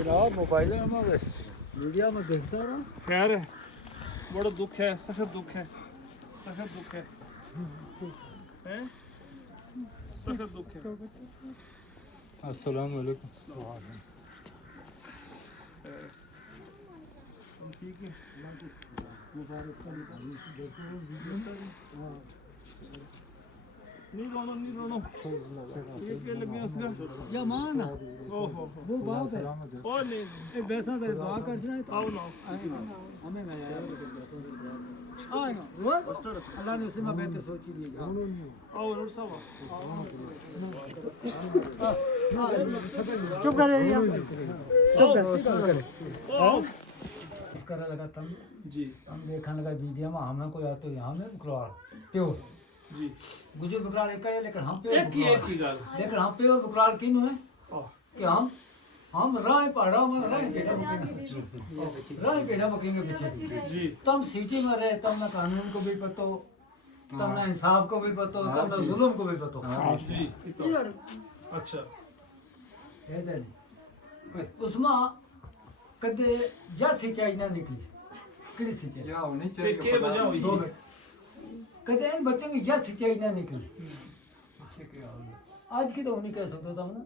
Mobile में media में देखता रहा। खैर है, बड़ा दुख है, सख्त दुख है, सख्त दुख है, हैं? सख्त दुख है। अस्सलाम वालेकुम। ठीक है। नहीं रोनो, नहीं रोनो। ये क्या लगे उसका? या माना ओहो, वो बात है। ओ नहीं, एक वैसा करे दुआ कर सुना आओ ना। हमें ना यार आ ना वो अल्लाह ने उसमें बेहतर सोची दी है। आओ नूर साहब। चुप करे यार, चुप करे। आओ। करा लगा तम जी, हम देखा लगा वीडियो में हमने कोई आते यहाँ में बुकराल प्योर जी। गुजर बुकराल एक है, लेकिन हम प्योर एक ही गल। लेकिन हम प्योर बुकराल किन है ओह, कि हम राह पहाड़ा में राह पेड़ा बकेंगे पीछे। जी, तुम सिटी में रहे, तुम ना कानून को भी पतो, तुम ना इंसाफ को भी पतो, तुम ना जुल्म को भी पतो। जी। अच्छा, उसमें कदे जा सिंचाई ना निकली, किड़ी सिंचाई के वजह हुई? कदे इन बच्चों की या सिंचाई ना निकली। आज की तो नहीं कह सकता था ना,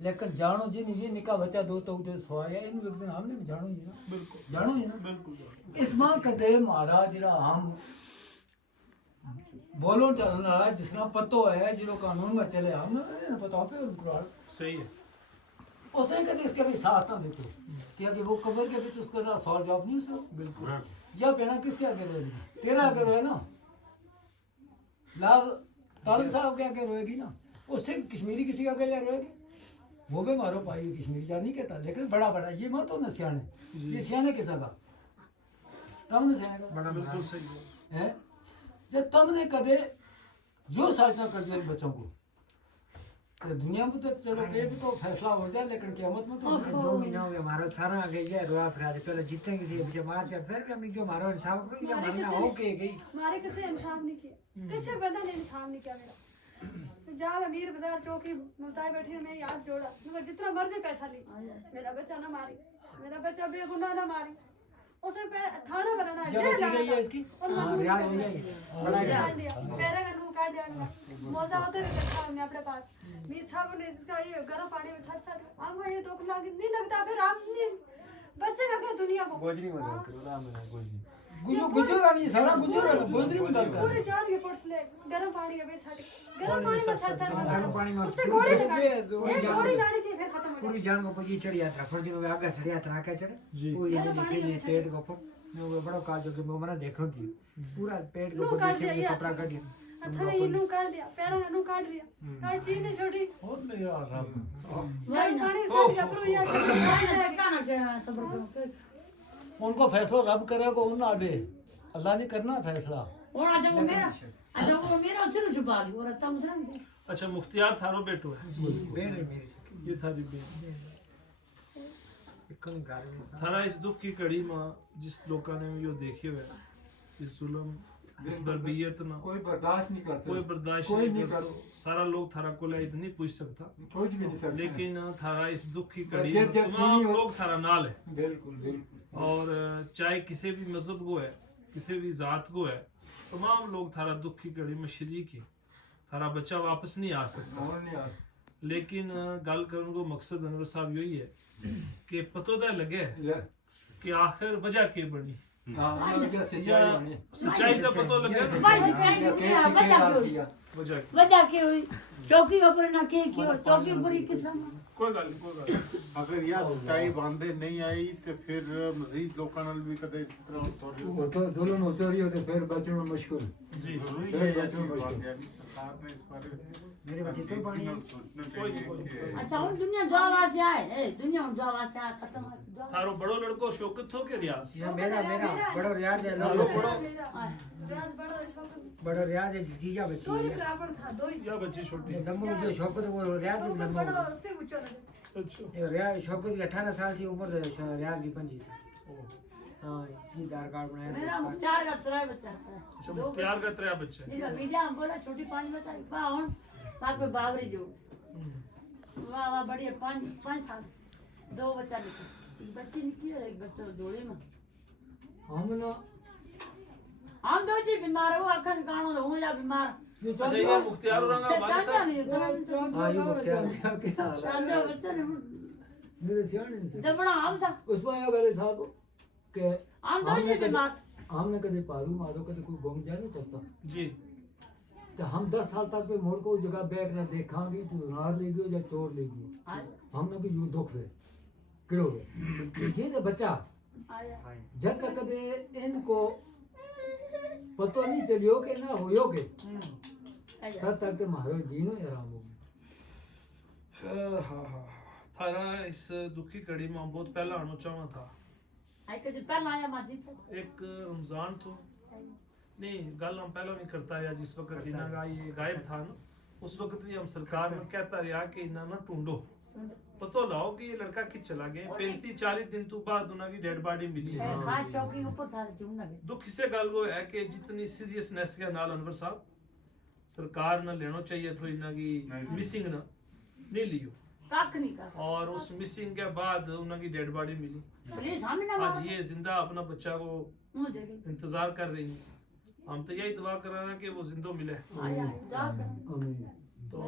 लेकिन जानो जी नहीं, ये निका बच्चा दो तो उधर सोया इन व्यक्ति हमने भी जानो जी ना, बिल्कुल, जानो जी ना। बिल्कुल। इसमें कदे महाराज जरा हम बोलो चलने वाला जिसना पतो है, जिलो कानून में चले हमने पता पे कुरान सही है। उसे कदे इसके भी साथ ना देखो कि अगर वो कबर के बीच उसको सॉल्व जॉब नहीं उसको बिल्कुल। या पहना किसके आगे रोएगी? तेरा आगे रोए ना, लाल तालिब साहब के आगे रोएगी ना, उससे कश्मीरी किसी आगे जा रोएगी? वो भी मारो भाई कश्मीरी जा नहीं कहता, लेकिन बड़ा बड़ा ये मत हो ना सियाने, ये सियाने किसा का तब ने सियाने का बिल्कुल सही है। जब तुमने कदे जो साजना कर दिया बच्चों को, तो दुनिया में तो चलो ये भी तो फैसला हो जाए, लेकिन क़यामत में तो 2 महीना हो गया हमारा सारा आ गई है रोया फिर पहले जीतने की थी पीछे मार से फिर कमी जो हमारा इंसाफ करो या मारना हो के गई हमारे किसी इंसाफ नहीं किया, किसी बंदा ने इंसाफ नहीं किया मेरा। जाग अमीर बाजार चौकी मुताई बैठी मैं हाथ जोड़ा, मैं जितना मर्जी पैसा ली, मेरा बच्चा ना मारी, मेरा बच्चा बेगुनाह ना मारी, उसे थाना बनाना जब बची गई है इसकी रियाज हो जाएगी पैरा का नूह काट दिया, मौजा होते रखा हमने अपने पास। मीर साहब ने इसका ये गर्म पानी में सट हमको ये तो नहीं लगता, फिर आप नहीं बच्चे का क्या दुनिया को गुजर नहीं सारा गुजर है गुजरी में डालता पूरे जान के पुट्स ले गर्म पानी के बेस हट गर्म पानी में सट गर्म पानी में उससे गोली लगा एक गोली गाड़ी थी, फिर खत्म हो पूरी जान को पची चढ़ यात्रा फर्जी में आगे चढ़ यात्रा के चढ़े जी। पूरी निकली पेट को ऊपर मैं वो बड़ा काज जो कि मैं मना देखो थी पूरा पेट को ऊपर नीचे कपड़ा काट दिया अथवा ये नू काट दिया, पैरों ने नू काट दिया, काई चीज नहीं छोड़ी। बहुत मेरा रब गर्म पानी से जबरो यार सब्र करो। उनको फैसला रब करेगा उन आबे, अल्लाह ने करना फैसला। और अच्छा वो मेरा सिर छुपा ली और तब दूसरा नहीं। अच्छा, मुख्तियार थारो बेटो है, बेड़ है मेरी से ये थारी बेट। कौन गाड़ी में थारा इस दुख की कड़ी में जिस लोगों ने यो देखे हुए इस जुल्म इस बर्बियत ना कोई बर्दाश्त नहीं करता, कोई बर्दाश्त कोई नहीं नहीं करता। सारा लोग थारा को लायक नहीं पूछ सकता, खोज भी नहीं सकते। लेकिन थारा इस दुख की कड़ी जब में सुनी तमाम हो- लोग थारा नाल है। बिल्कुल बिल्कुल और चाहे किसी भी मजहब को है, किसी भी जात को है, तमाम लोग थारा दुख की कड़ी में शरीक है। थारा बच्चा वापस नहीं आ सकता, और नहीं आता। लेकिन गल करने को मकसद अनवर साहब यही है कि पतो दा लगे कि आखिर वजह के बनी, हाँ, ये सच्चाई या होनी। सच्चाई का पतो लगे ना भाई सच्चाई नहीं है, वजह की। वजह की हुई चौकी ऊपर ना के की हो चौकी ऊपर ही कितना कोई गल नहीं, कोई गल नहीं। अगर यह सच्चाई बांधे नहीं आई तो फिर मजीद लोगों नाल भी कदे इस तरह वो तो जुल्म होते रही होते फिर बचना मुश्किल। जी, जरूरी है यह चीज बांधे यानी सरकार ने इस बारे मेरे बच्चे तो पानी सोचना चाहिए कि अच्छा और दुनिया दुआ वास्ते आए ए दुनिया दुआ वास्ते आए खत्म दुआ थारो बड़ो लड़को शौकत हो के रियाज या मेरा बड़ा रियाज है थारो बड़ो बड़ा रियाज है जिसकी या बच्ची दो ही है बराबर था, दो ही या बच्ची छोटी। दम्मू जो शौकत वो रियाज भी बड़ा दम्मू उससे ऊंचा लगे। अच्छा, ये रियाज शौकत की 18 साल की उम्र है रियाज की 25 हां ये आधार कार्ड बनाया मेरा मुख्तार का तेरा बच्चा है अच्छा, मुख्तियार का तेरा बच्चा है। ये मीडिया में बोला छोटी पानी बताई वाह हूं बात पे बावरी जो वाह वाह बढ़िया 5 साल दो बच्चा निकले, एक बच्ची निकली और एक बच्चा जोड़े में। हम ना हम दो जी बीमार हो, अखन कानो हो या बीमार। ये अच्छा ये मुख्तियार औरंगा वाले चाचा साहब नहीं तो चाचा बच्चा ने मेरे सियाने से दबड़ा हम था, उसमें आया गले साहब के हम दो जी बीमार। हमने कभी पादू मारो कभी कोई गुम जाए ना चलता जी तो हम 10 साल तक पे मोड़ को जगह बैग ना देखा भी तू नार ले गयो या चोर ले गयो हमने को यू दुख है किरोगे ये तो बच्चा आया जब तक कदे इनको पतो नहीं चलियो के ना होयोगे आया तब तक मारो जीनो आराम हो हाँ हाँ थारा इस दुखी कड़ी में बहुत पहला आना चाहवा था आई के पहला आया मस्जिद तक। एक रमजान तो नहीं गल हम पहला नहीं करता या जिस वक्त इना का ये गायब था ना उस वक्त भी हम सरकार में कहता रहा कि इना ना ढूंढो पतो लाओ कि ये लड़का किस चला गया 35-40 दिन तो बाद उनकी डेड बॉडी मिली है खास चौकी ऊपर था चुनना है। दुख इससे गल वो है कि जितनी सीरियसनेस के नाल अनवर साहब सरकार ने लेना चाहिए तो इना की मिसिंग ना नहीं लियो कख नहीं कर और उस मिसिंग के बाद उनकी डेड बॉडी मिली पुलिस हमने ना आज मारा ये जिंदा अपना बच्चा को मुंह दे रही इंतजार कर रही है हम तो यही दुआ कर रहे हैं कि वो जिंदो मिले आया जा कर आमीन तो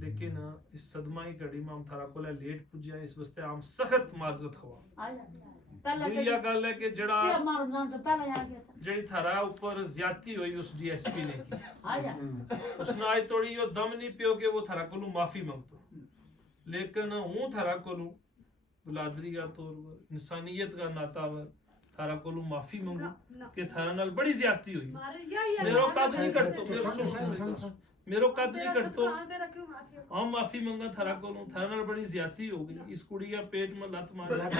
लेकिन इस सदमा की घड़ी में हम थारा को लेट पुजिया इस वास्ते हम सख्त माजरत हुआ आया पहला दूसरी गल है कि जड़ा के मारो नाम तो पहला आ गया था। जड़ी थारा ऊपर ज्यादती हुई उस डीएसपी ने की आया उसने आज थोड़ी यो दम नहीं पियो कि वो थारा कोलू माफी मांगतो लेकिन हूं थारा कोलू बिलादरी का तौर पर इंसानियत का नाता पर थारा कोलू माफी मांगू कि थारा नाल बड़ी ज्यादती हुई मेरो कद नहीं करतो मेरो कद नहीं करतो हम माफी मांगा थारा कोलू थारा नाल बड़ी ज्यादती हो गई इस कुड़ी का पेट में लत मारी लत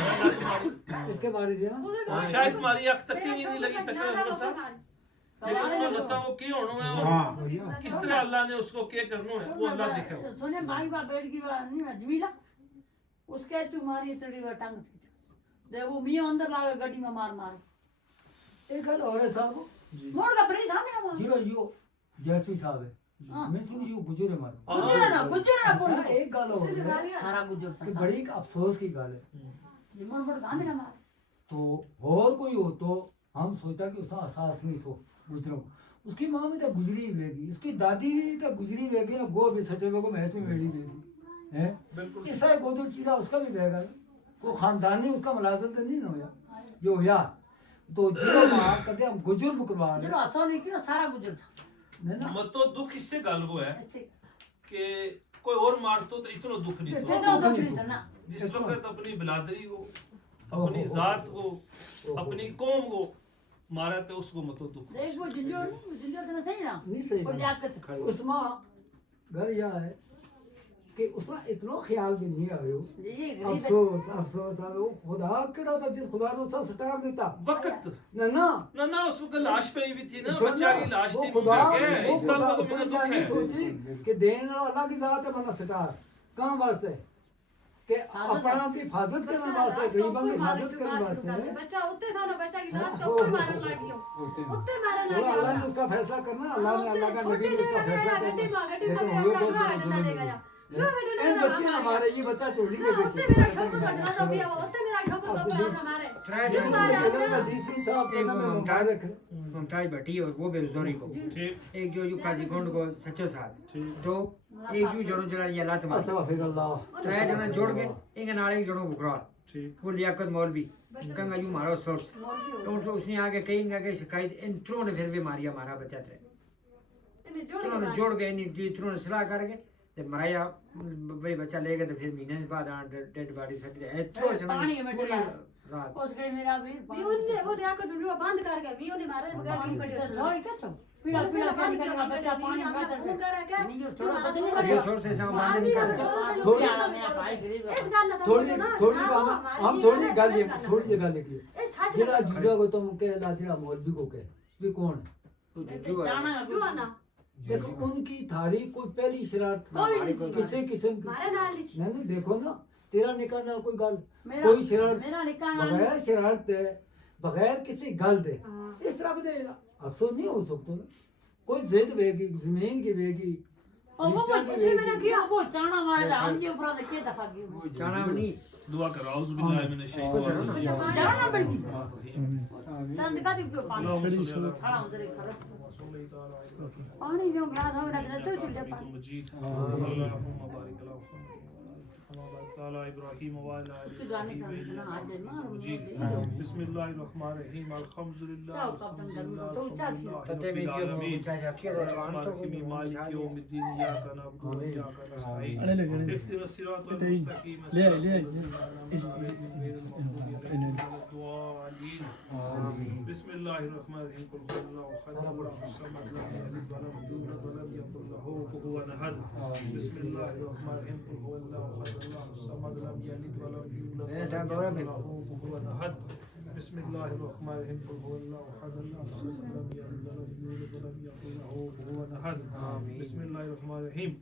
मारी इसके बारे में ना शायद मारी अख तक ही नहीं लगी तक लेकिन मैं बताऊं की होना है और किस तरह अल्लाह ने उसको क्या करना है वो अल्लाह दिखाओ सुने भाई बा बैठ की बात नहीं जमीला उसके तुम्हारी इतनी टांग दे वो मियां अंदर लागे गाड़ी में मार मार एक गल और है साहब मोड़ का ब्रिज सामने ना मार जीरो यो जैसी साहब है हाँ। मैं सुन यो गुजर है मारो गुजरा ना अच्छा, बोल एक गल और है सारा गुजर कि सकता बड़ी एक अफसोस की गल है ये मोड़ मोड़ सामने ना मार तो और कोई हो तो हम सोचा कि उसका एहसास नहीं थो गुजरों उसकी माँ में तो गुजरी वेगी उसकी दादी तो गुजरी वेगी ना गो भी सटे को महस में मेड़ी देगी है बिल्कुल ऐसा एक गोदर चीरा उसका भी बेगा वो खानदानी उसका मुलाजम तो नहीं ना होया जो होया तो जिलो माँ कहते हम गुजर मुकरवा रहे जो असो नहीं किया सारा गुजर था नहीं ना मत तो दुख इससे गल वो है ऐसे कि कोई और मारतो तो इतना दुख नहीं तो था तो नहीं था ना जिस वक्त अपनी बिलादरी को अपनी जात को अपनी कौम को मारा तो उसको मत तो दुख देख वो जिंजो तो सही ना नहीं सही और बात। जाकत उसमें घर यह है कि उसमें इतना ख्याल भी नहीं आयो ये गरीब अफसोस अफसोस वो खुदा केड़ा था जिस खुदा ने उसका स्टार देता वक्त ना ना ना उस वक्त लाश पे भी थी ना सुन बच्चा ना, की लाश वो थी खुदा क्या वो इस खुदा बात को उसने मेरा दुख नहीं है सोची कि देने वाला अल्लाह की जात है वरना स्टार कहां वास्ते कि अपना की हिफाजत करने वास्ते गरीबों की हिफाजत करने वास्ते बच्चा उत्ते था ना बच्चा की लाश का ऊपर मारन लागियो उत्ते मारन चलो अल्लाह ने लागियो उसका फैसला करना अल्लाह ने अल्लाह का नबी ने उसका फैसला गड्डी करना में लेकिन मेरा हुए अपना बहुत हाथ बड़ा ले जुल्म गया है। लो बेटे इन बच्चे ने मारे ये बच्चा चोरी के उत्ते देखिए मेरा शौकत का जनाजा भी है उत्ते मेरा शौकत का अपना मारे ट्राई जो मारे चलो डीसी साहब एक कहना मैं मुमताज मुबारक मुमताज भट्टी और वो बेरोजगारी को ठीक एक जो यू काजी गोंड को सच्चो साहब ठीक दो एक यू जड़ो जड़ा ये लात मार अस्तगफिरुल्लाह त्रै जना जोड़ के इंगे नाल एक जड़ो बुकराल ठीक वो लियाकत मौलवी उनका यू मारो सोर्स तो उसने आगे कहीं आगे शिकायत इन त्रों ने फिर भी मारिया मारा बच्चा थे इन्हें जोड़ त्रों ने के जोड़ के इन त्रों ने सलाह करके ते मराया भाई बच्चा ले गए तो फिर महीने के बाद डेड बॉडी सट गए त्रों जना पानी में पूरी डला। रात उसके मेरा भी मियों ने वो लिया को जो बंद कर गया मियों ने मारे बगैर की पड़ी थोड़ी क्या तो पीला पीला पानी का बच्चा पानी में वो करे क्या नहीं जो थोड़ा बदली ये सोर्स से हम बांध नहीं कर थोड़ी- इस गल ना थोड़ी थोड़ी हम थोड़ी गल ये थोड़ी जगह लिखी इस सच जेड़ा जुड़ा को तुम के ला जेड़ा मौलवी को के भी कौन है जो है जो ना देखो उनकी थारी कोई पहली शरारत किसी किस्म की मारे नाल लिखी नहीं देखो ना तेरा निकाह ना कोई गल मेरा कोई शरारत मेरा निकाह बगैर शरारत है बगैर किसी गल दे हाँ। इस तरह दे अफसोस नहीं हो सकता ना कोई जिद बेगी जमीन की बेगी और वो रिश्ते की उसने बेगी। मैंने किया वो चाणा मारा था हम के ऊपर देखिए दफा गई जाना नहीं दुआ करो औज़ु बिल्लाहि मिनश शैतानिर रजीम। जाना ना पड़गी आमीन चल दिखा दी पानी खड़ा उधर ही खड़ा पानी जो ग्लास हो रहा तो चल जा पानी मजीद अल्लाहुम्मा बारिक अला मुहम्मद अला इब्राहीम व अला आलि तो जाने का इब्राहीम ना आज जन्म और मजीद बिस्मिल्लाहिर्रहमानिर्रहीम अल्हम्दुलिल्लाह तते में क्यों मुझे जाके रवान तो मालिक यौमिद्दीन इय्याका नअबुदु व इय्याका नस्तईन इहदिनस सिरातल मुस्तकीम बिस्मिल्लाहिर्रहमानिर्रहीम कुल हुवल्लाहु अहद अल्लाहुस Samad lam yalid wa lam yulad wa lam yakul lahu kufuwan ahad बिस्मिल्लाहिर्रहमानिर्रहीम कुल हुवल्लाहु अहद अल्लाहुस Samad lam yalid wa lam yulad wa lam yakul lahu kufuwan ahad बिस्मिल्लाहिर्रहमानिर्रहीम कुल हुवल्लाहु अहद अल्लाहुस Samad lam yalid wa lam yulad wa lam yakul lahu kufuwan ahad बिस्मिल्लाहिर्रहमानिर्रहीम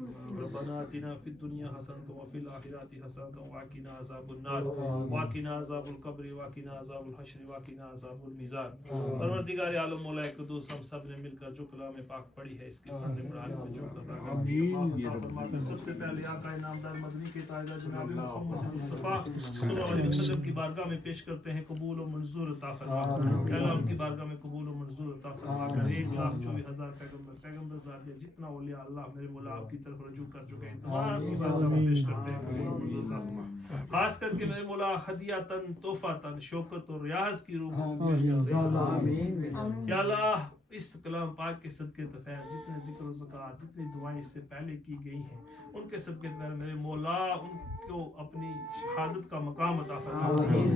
रब्बना आतिना फिद दुनिया हसनतन व fill आखिरति हसनतन व क़िना अज़ाबुन नार व क़िना अज़ाबुल क़ब्र व क़िना अज़ाबुल हश्र व क़िना अज़ाबुल मीज़ान। परवरदिगार आलम मौला कुद्दूस हम सब ने मिलकर जो कलाम पाक पढ़ी है इसके पढ़ने पढ़ाने में जो अता फरमाकर सबसे पहले आका नामदार मदनी के ताजा जनाब मोहम्मद मुस्तफा सल्लल्लाहु अलैहि वसल्लम की बारगाह में पेश करते हैं कबूल व मंजूर अता फरमा। अल्लाह उनकी बारगाह में कबूल व मंजूर अता फरमा कर 1,24,000 पैगंबर ज़ात जितना औलिया अल्लाह मेरे मौला आपकी तरफ रजू कर चुके हैं तमाम की बारगाह में पेश करते हैं कबूल व मंजूर अता फरमा। खास करके मेरे मौला हदियातन तोहफातन शौकत और रियाज की रूह में पेश करते हैं। या अल्लाह इस कलाम पाक के सदके तफैल जितने जिक्र व ज़कात जितनी दुआएं इससे पहले की गई हैं उनके सदके तफैल मेरे मौला उनको अपनी शहादत का मकाम अता फरमा।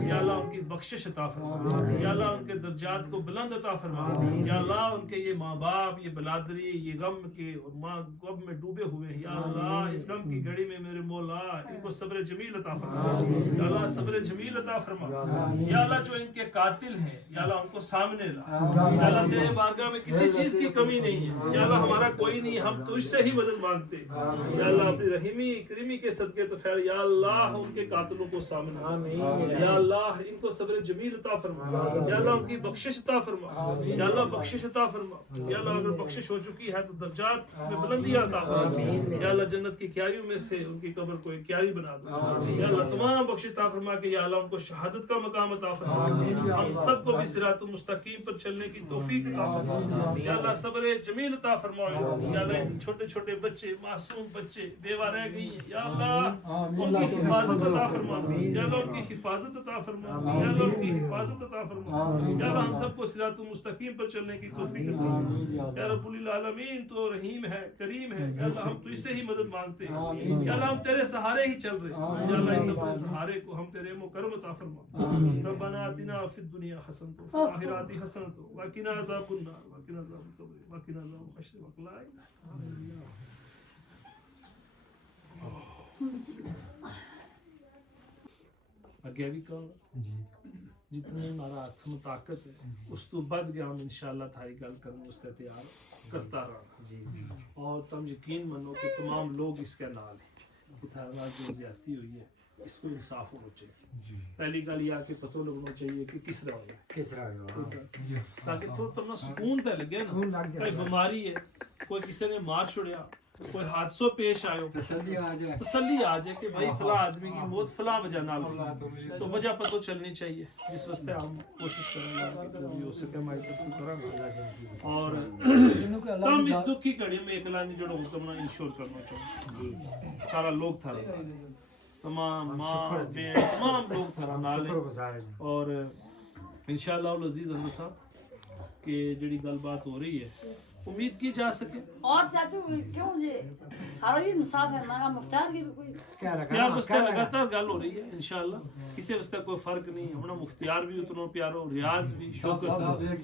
या अल्लाह उनकी बख्शिश अता फरमा। या अल्लाह उनके दर्जात को बुलंद अता फरमा। या अल्लाह उनके ये माँ बाप ये बलादरी ये गम के और माँ गम में डूबे हुए हैं। या अल्लाह इस गम की घड़ी में मेरे मौला इनको सब्र जमील अता फरमा। या अल्लाह सब्र जमील अता फरमा। या अल्लाह जो इनके कातिल हैं या अल्लाह उनको सामने ला। या अल्लाह तेरे बारगाह में किसी चीज की कमी नहीं है। या अल्लाह हमारा कोई नहीं हम तुझसे ही मदद मांगते। या अल्लाह अपनी रहीमी करीमी के सदके तो खैर या अल्लाह उनके कातिलों को सामने या अल्लाह इनको सब्र जमील अता फरमा। या अल्लाह उनकी बख्शिश अता फरमा। या अल्लाह बख्शिश अता फरमा। या अल्लाह अगर बख्शिश हो चुकी है तो दर्जात में बुलंदियां अता फरमा। या अल्लाह जन्नत की क्यारियों में से उनकी कब्र को एक क्यारी बना दो। या अल्लाह तमाम बख्शिश अता फरमा के या अल्लाह उनको शहादत का मकाम अता फरमा। हम सबको भी सिरातुल मुस्तकीम पर चलने की तौफीक अता फरमा। या अल्लाह सब्र जमील अता फरमाओ। या अल्लाह छोटे छोटे बच्चे मासूम बच्चे बेवा रह गई हैं या अल्लाह उनकी हिफाजत अता फरमा। या अल्लाह उनकी हिफाजत अता फरमा। या अल्लाह उनकी हिफाजत अता फरमा। या अल्लाह हम सबको सिरातुल मुस्तकीम पर चलने की तौफीक अता फरमा। या रब्बुल आलमीन तो रहीम है करीम है। या अल्लाह हम तुझसे ही मदद मांगते हैं। या अल्लाह हम तेरे सहारे ही चल रहे हैं। या अल्लाह इस अपने सहारे को हम तेरे मुकर्रम अता फरमा। रब्बना आतिना फिद दुनिया हसनतन व फिल आखिरति हसनतन व क़िना अज़ाबुन नार व क़िना अज़ाबुल क़ब्र व क़िना अज़ाबुल हश्र व ला इलाहा इल्लल्लाह। अगे भी कहो जितनी हमारा हाथ में ताकत है उस तो बद गया हम इंशाल्लाह थारी गल करने उसका तैयार करता रहा। और तुम यकीन मानो कि तमाम लोग इसके नाल हैं कि थारे नाल जो ज्यादती हुई है इसको इंसाफ होना चाहिए। पहली गल यह कि पता लगना चाहिए कि किस तरह होगा ताकि थोड़ा तुमने सुकून तो लगे ना। कोई बीमारी है कोई किसी ने मार छोड़िया कोई हादसों पेश आयो तसल्ली आ जाए कि भाई फला आदमी की मौत फला वजह नाल हुई तो वजह पता चलनी चाहिए। जिस वास्ते हम कोशिश करेंगे जो भी हो सके हमारी तरफ करेंगे। और तुम इस दुख की घड़ी में अकेला नहीं जोड़ो हुक्म ना इंश्योर करना चाहिए। सारा लोग था तमाम माँ बहन तमाम लोग था नाल। और इंशाअल्लाह अज़ीज़ अहमद साहब कि जड़ी गलबात हो रही है उम्मीद की जा सके। और चाचू क्यों ये सारा ये इंसाफ है हमारा मुख्तार की भी कोई प्यार वास्ते लगातार गल हो रही है इंशाअल्लाह किसी वास्ते कोई फर्क नहीं है। अपना मुख्तियार भी उतना प्यारो रियाज भी शौकत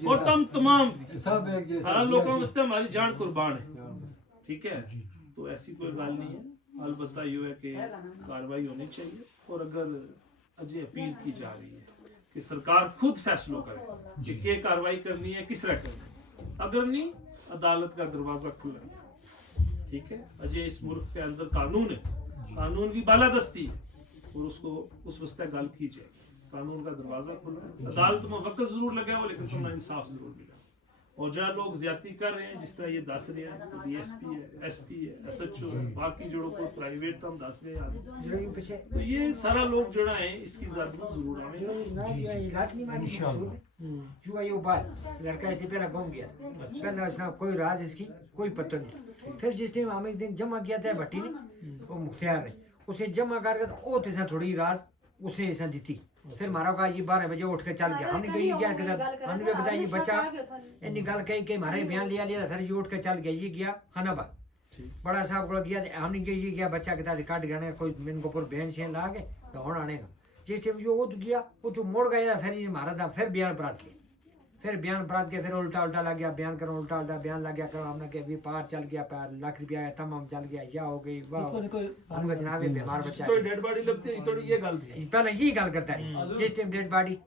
और तुम तमाम सब एक जैसा सारा लोगों वास्ते हमारी जान कुर्बान है। ठीक है तो ऐसी कोई गल नहीं है। अलबत्ता ये है कि कार्रवाई होनी चाहिए और अगर अजय अपील की जा रही है कि सरकार खुद फैसला करे कि क्या कार्रवाई करनी है किस तरह करनी है। अगर नहीं अदालत का दरवाजा खुला है। ठीक है अजय इस मुल्क के अंदर कानून है कानून की बालादस्ती है और उसको उस वास्ते गल की जाए। कानून का दरवाजा खुला है। अदालत में वक्त जरूर लगा हो लेकिन तुम्हें इंसाफ जरूर मिला। और जहाँ लोग ज्यादती कर रहे हैं जिस तरह ये दस रहे हैं DSP है SP है SHO है बाकी जोड़ों को प्राइवेट तो हम दस गए यार ਜਿਹੜੇ ਪਿੱਛੇ तो ये सारा लोग जोड़ा है इसकी जरूरत जरूर है जो ना जो ये लात नहीं मारी जो है ये बात लड़का इससे पहले घूम गया पहले उसका कोई राज इसकी कोई पता नहीं फिर जिस टाइम हम एक दिन जमा किया था भट्टी ने वो मुख्तियार है उसे जमा करके वो तो थोड़ी राज उसने ऐसा दी थी फिर हमारा कहा ये 12 बजे उठ के चल गया हमने कही क्या कहता हमने भी बताया ये बच्चा इन्नी गल कही कि हमारे बयान लिया फिर ये उठ के चल गया ये गया खानाबाद बड़ा साहब को गया हमने कही ये गया बच्चा कहता काट गया कोई मेन को बहन शेन ला के तो हूँ आने जिस टाइम जो उठ गया वो तो मुड़ गया फिर ये मारा था फिर बयान प्राप्त किया फिर बयान प्राप्त किया फिर उल्टा उल्टा लग गया बयान करो उल्टा उल्टा बयान लग गया करो हमने कि अभी पार चल गया पार लाख रुपया तमाम चल गया या हो गई वाह हमको जनाब बीमार बच्चा तो डेड बॉडी लगती है थोड़ी ये गल थी पहले यही गल करता है जिस टाइम डेड बॉडी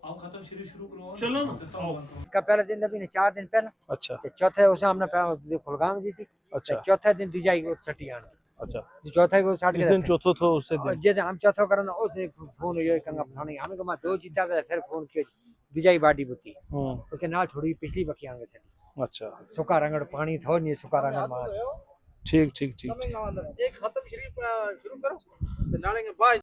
चलो ना आओ का पहले दिन अभी ने 4 दिन पहले अच्छा ते चौथे उसे हमने खुलगाम दी थी अच्छा चौथे दिन दूजा को छठी आना अच्छा चौथा को साठ इस दिन चौथो तो उससे दिन जे हम चौथा करना उस फोन ये कंगा फलानी हमें को मैं 2 जीता गया फिर फोन किया दूजाई बाडी बुती उसके नाल थोड़ी पिछली बखी आगे से अच्छा सुखा रंगड़ पानी थो नहीं सुखा रंगड़ मास ठीक ठीक ठीक एक खत्म शरीफ शुरू करो तो नाले के बाद